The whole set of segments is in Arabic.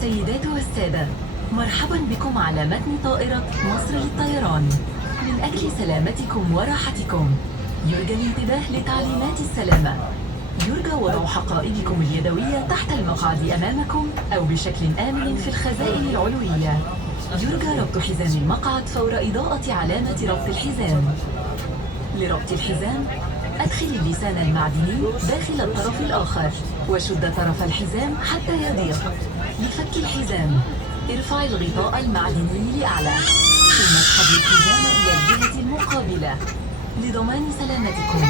السيدات والسادة، مرحبا بكم على متن طائرة مصر للطيران. من أجل سلامتكم وراحتكم يرجى الانتباه لتعليمات السلامة. يرجى وضع حقائبكم اليدوية تحت المقعد أمامكم أو بشكل آمن في الخزائن العلوية. يرجى ربط حزام المقعد فور إضاءة علامة ربط الحزام. لربط الحزام أدخل اللسان المعدني داخل الطرف الآخر وشد طرف الحزام حتى يضيق. لفك الحزام ارفع الغطاء المعدني لأعلى ثم اسحب الحزام إلى الجهة المقابلة. لضمان سلامتكم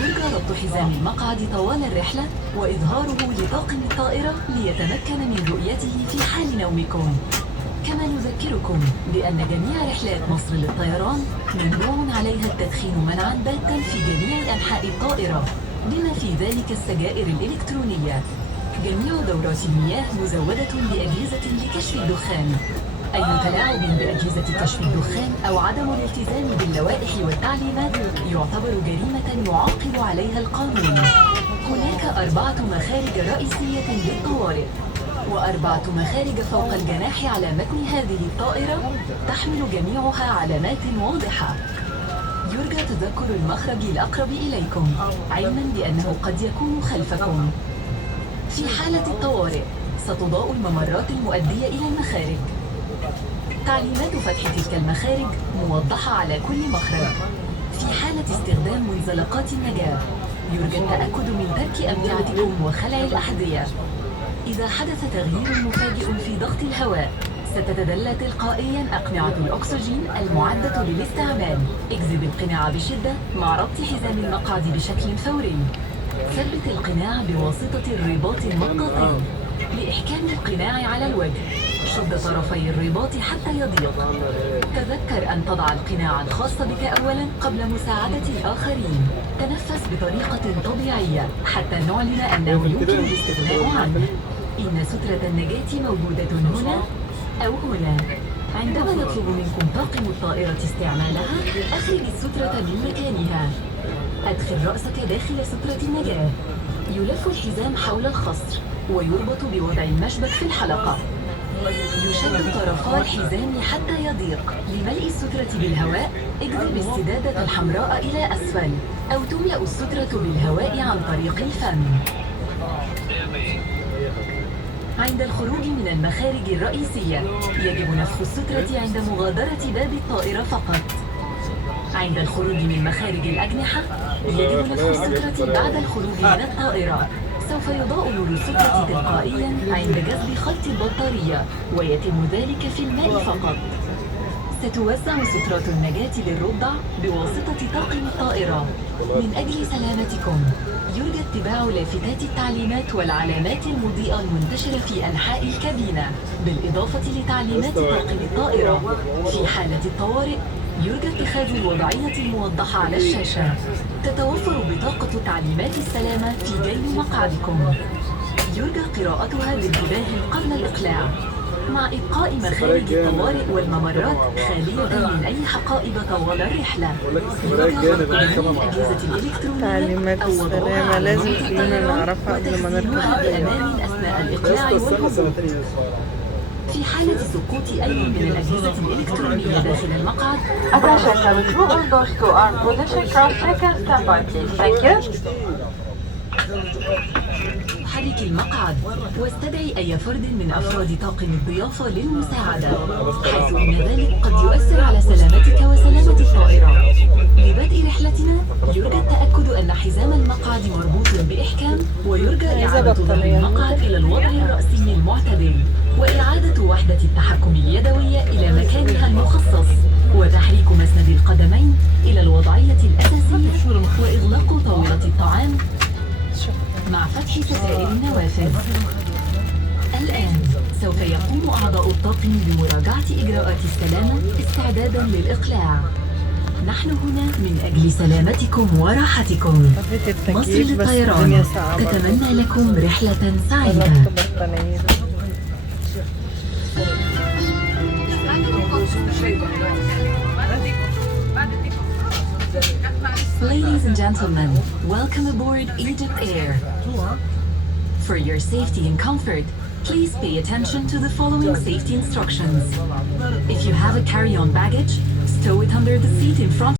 يرجى ربط حزام المقعد طوال الرحلة وإظهاره لطاقم الطائرة ليتمكن من رؤيته في حال نومكم. كما نذكركم بأن جميع رحلات مصر للطيران ممنوع عليها التدخين منعا باتا في جميع أنحاء الطائرة بما في ذلك السجائر الإلكترونية. جميع دورات المياه مزودة بأجهزة لكشف الدخان. أي تلاعب بأجهزة كشف الدخان أو عدم الالتزام باللوائح والتعليمات يعتبر جريمة يعاقب عليها القانون. هناك 4 مخارج رئيسية للطوارئ و4 مخارج فوق الجناح على متن هذه الطائرة تحمل جميعها علامات واضحة. يرجى تذكر المخرج الأقرب إليكم علما بأنه قد يكون خلفكم. في حالة الطوارئ ستضاء الممرات المؤدية إلى المخارج. تعليمات فتح تلك المخارج موضحة على كل مخرج. في حالة استخدام منزلقات النجاة يرجى التأكد من ترك أمتعتكم وخلع الأحذية. إذا حدث تغيير مفاجئ في ضغط الهواء ستتدلى تلقائيا أقنعة الأكسجين المعدة للاستعمال. اجذب القناع بشدة مع ربط حزام المقعد بشكل فوري. ثبت القناع بواسطة الرباط المطاطي. لإحكام القناع على الوجه شد طرفي الرباط حتى يضيق. تذكر أن تضع القناع الخاص بك أولا قبل مساعدة الآخرين. تنفس بطريقة طبيعية حتى نعلن أنه يمكن الاستغناء عنه. إن سترة النجاة موجودة هنا أو هنا. عندما يطلب منكم طاقم الطائرة استعمالها أخرج السترة من مكانها. أدخل رأسك داخل سترة النجاة. يلف الحزام حول الخصر ويربط بوضع المشبك في الحلقة. يشد طرفا الحزام حتى يضيق. لملء السترة بالهواء اجذب السدادة الحمراء إلى أسفل أو تملأ السترة بالهواء عن طريق الفم. عند الخروج من المخارج الرئيسية يجب نفخ السترة عند مغادرة باب الطائرة فقط. عند الخروج من مخارج الأجنحة يجب نفخ السترة بعد الخروج من الطائرة. سوف يضاء نور السترة تلقائيا عند جذب خيط البطارية ويتم ذلك في الماء فقط. ستوزع سترات النجاة للرضع بواسطة طاقم الطائرة. من أجل سلامتكم يرجى اتباع لافتات التعليمات والعلامات المضيئة المنتشرة في أنحاء الكابينة بالإضافة لتعليمات طاقم الطائرة. في حالة الطوارئ يرجى اتخاذ الوضعية الموضحة على الشاشة. تتوفر بطاقة تعليمات السلامة في جيب مقعدكم. يرجى قراءتها بانتباه قبل الإقلاع. مع إبقاء مخارج الطوارئ والممرات خالية من أي حقائب طوال الرحلة. يرجى غلق جميع الأجهزة الإلكترونية تعليمات أو وضعها السلامة على لازم موقع كلنا الطيران نعرفها قبل ما نركب وتخزينها الطيارة. بأمان أثناء الإقلاع والهبوط. في حالة سقوط أي من الأجهزة الإلكترونية داخل المقعد Attention, cabin crew all doors to arm position, cross check and stand by please. Thank you. حرك المقعد واستدعي أي فرد من أفراد طاقم الضيافة للمساعدة حيث إن ذلك قد يؤثر على سلامتك وسلامة الطائرة. لبدء رحلتنا يرجى التأكد أن حزام المقعد مربوط بإحكام ويرجى إعادة ظهر المقعد إلى الوضع الرأسي المعتدل وإعادة وحدة التحكم اليدوية إلى مكانها المخصص وتحريك مسند القدمين إلى الوضعية الأساسية وإغلاق طاولة الطعام مع فتح ستائر النوافذ. الآن سوف يقوم أعضاء الطاقم بمراجعة إجراءات السلامة استعداداً للإقلاع. نحن هنا من أجل سلامتكم وراحتكم. مصر للطيران تتمنى لكم رحلة سعيدة. Ladies and gentlemen, welcome aboard Egypt Air. For your safety and comfort, Please pay attention to the following safety instructions. If you have a carry-on baggage, stow it under the seat in front